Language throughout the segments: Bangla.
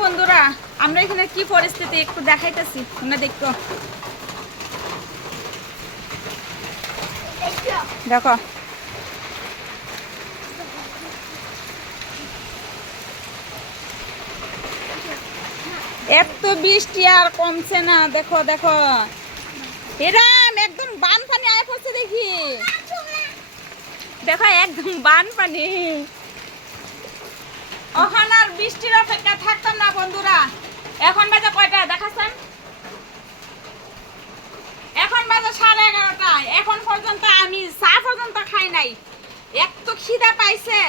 বন্ধুরা, আমরা এখানে কি পরিস্থিতি একটু দেখাইতেছি, তোমরা দেখো। দেখো। এত বৃষ্টি আর কমছে না, দেখো দেখো। এরাম, একদম বান পানি আয় পড়ছে দেখি। দেখো, একদম বান পানি ওখানে আর বৃষ্টির অপেক্ষা থাকতাম না, বন্ধুরা। এখন বাজে কয়টা দেখাচ্ছেন? এখন বাজে সাড়ে এগারোটা এখন পর্যন্ত আমি চা পর্যন্ত খাই নাই। এত খিদা পাইছে।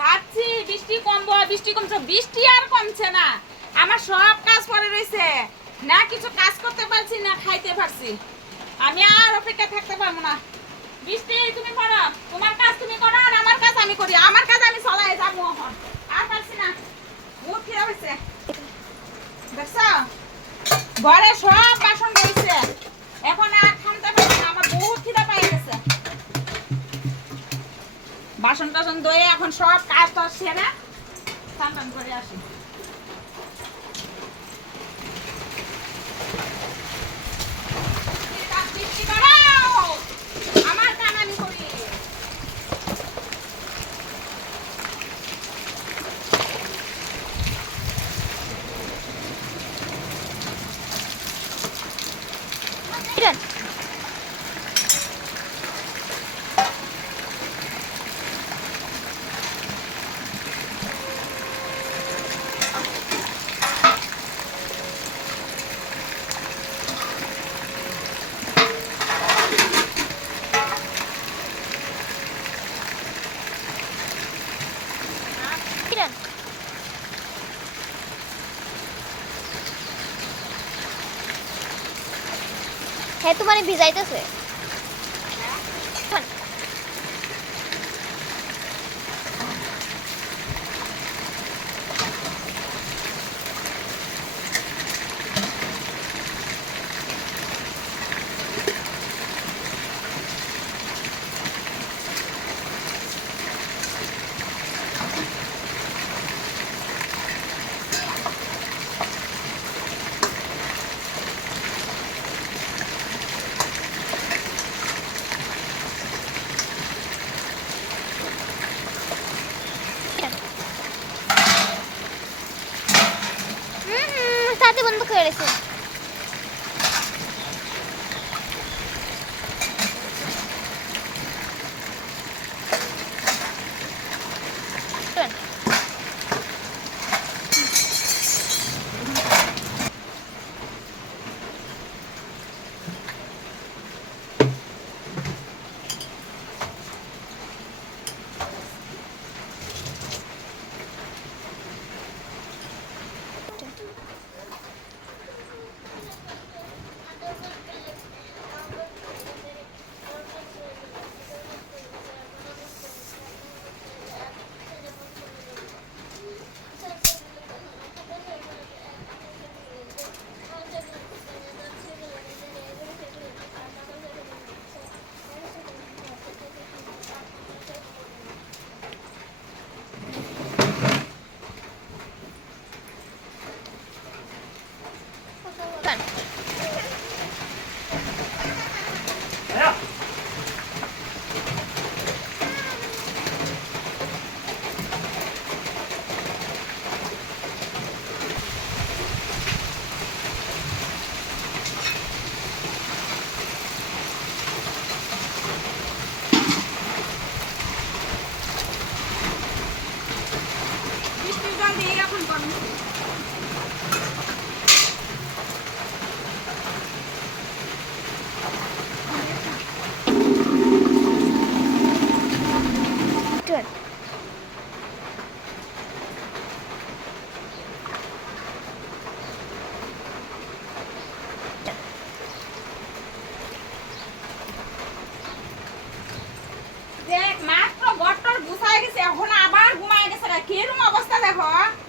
ভাবছি বৃষ্টি কমবো, বৃষ্টি কমছে। বৃষ্টি আর কমছে না। আমার সব কাজ পড়ে রয়েছে না কিছু কাজ করতে পারছি, না খাইতে পারছি। আমি আর অপেক্ষা থাকতে পারব না। বৃষ্টি, তুমি করো। তোমার কাজ তুমি করো আর আমার কাজ আমি করি। আমার কাজ আমি চলাই যাব এখন। ঘরে সব বাসন রয়েছে এখন আর না, আমার বহুত খিদা পাই বাসন টাসন ধুয়ে এখন সব কাজ টাজ সেরে স্নান করে আসি বৃষ্টি বাড়াও। আমার কান আমি করি হ্যাঁ তো মানে ভিজাইতেছে। Bye.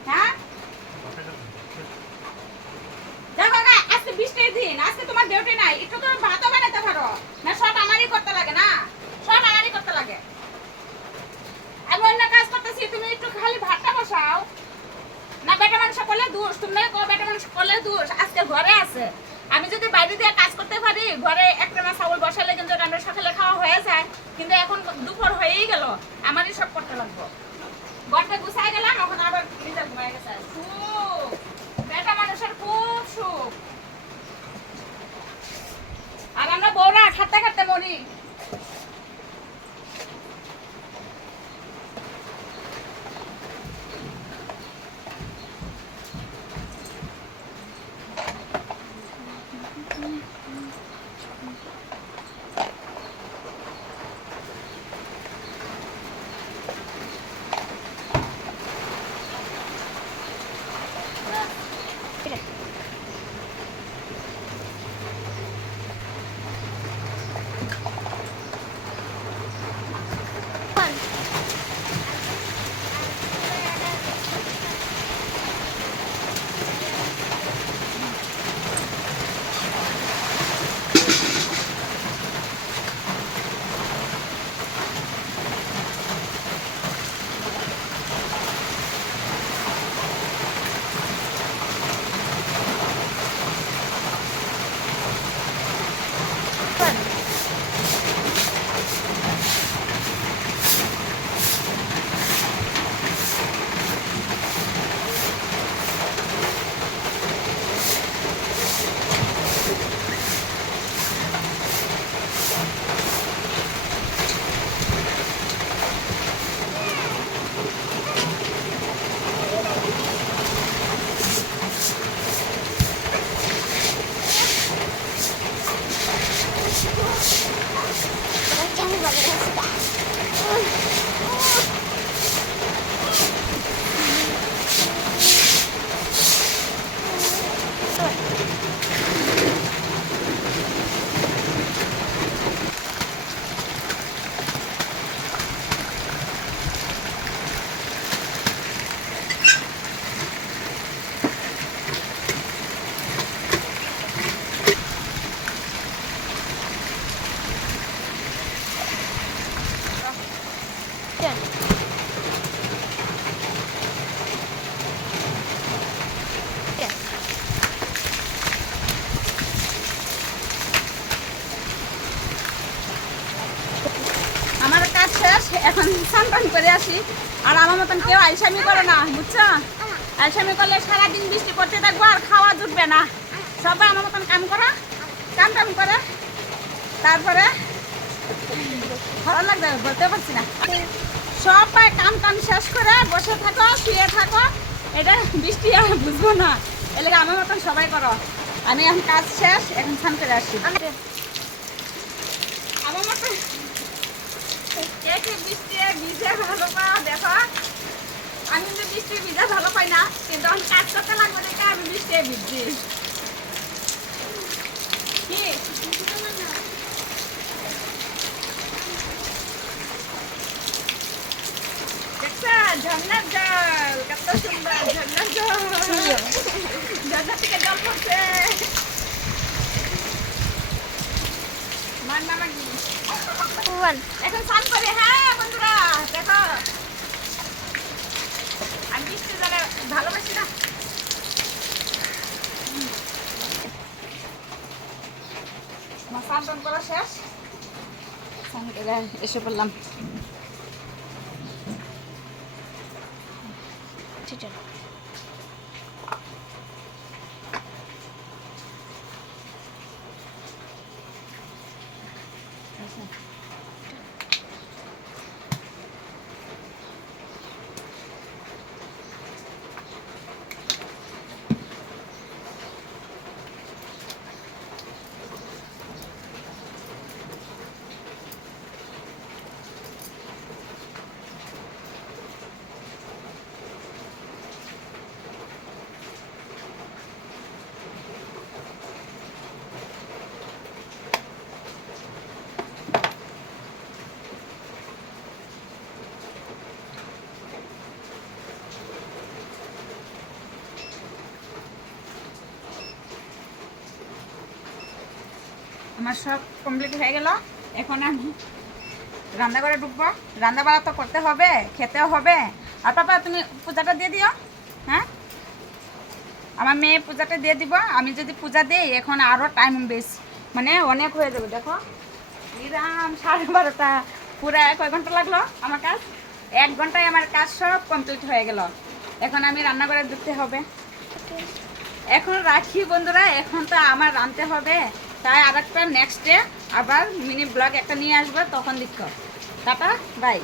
হ্যাঁ? না না আমি না ঘরে যদি বাইরে দিয়ে কাজ করতে পারি, ঘরে একটা মাছ চাউল বসালে কিন্তু সকালে খাওয়া হয়ে যায়। কিন্তু এখন দুপুর হয়েই গেল, আমারই সব করতে লাগবো। ঘরটা গুছাই গেলাম, এখন আবার নিজে ঘুমাই গেছে। সুখ মানুষের খুব সুখ। আর আমরা বউরা খাটতে খাটতে মরি। এখন স্নান করে আসি। আর আমার মতন কেউ আইসামি করে না, বুঝছ? আইসামি করলে সারাদিন বৃষ্টি পড়তে থাকব আর খাওয়া জুটবে না। সবাই আমার মতন কাম করো, কাম টাম করে। তারপরে ভালো লাগবে, বলতে পারছি না। সবাই কাম টাম শেষ করে বসে থাকো, শুয়ে থাকো। এটা বৃষ্টি আমি বুঝব না। এলাকা আমার মতন সবাই করো। আমি এখন কাজ শেষ, এখন স্নান করে আসি আমার মতন কে বৃষ্টি ভিজে ভালো দেখো। আমি বৃষ্টি ভিজে ভালো পাই না কিন্তু আমি কাজ করতে লাগবে দেখে আমি বৃষ্টি কি? দেখছ? ঝর্ণার জল কত সুন্দর ঝর্ণার জল। ঝর্ণা থেকে জল পড়ছে। মার কি? ওয়ান এখন স্নান করে। হ্যাঁ বন্ধুরা, দেখো। আমি বৃষ্টি জলে ভালোবাসি না? স্নান টান করা শেষ? স্নান করে এসে পড়লাম। ঠিক আছে। আমার সব কমপ্লিট হয়ে গেল। এখন আমি রান্না করে ঢুকবো। রান্না বাড়া তো করতে হবে, খেতেও হবে। আর পাপা, তুমি পূজাটা দিয়ে দিও হ্যাঁ? আমার মেয়ে পূজাটা দিয়ে দিব। আমি যদি পূজা দিই, এখন আরও টাইম বেশ। মানে অনেক হয়ে যাবে, দেখো। ইরাম সাড়ে বারোটা, পুরো কয় ঘণ্টা লাগল আমার কাজ? এক ঘন্টায় আমার কাজ সব কমপ্লিট হয়ে গেল। এখন আমি রান্না করে দিতে হবে। এখন রাখি বন্ধুরা, এখন তো আমার রাঁধতে হবে। তাই আর একটা নেক্সট ডে আবার মিনি ব্লগ একটা নিয়ে আসবে, তখন দেখো টাটা বাই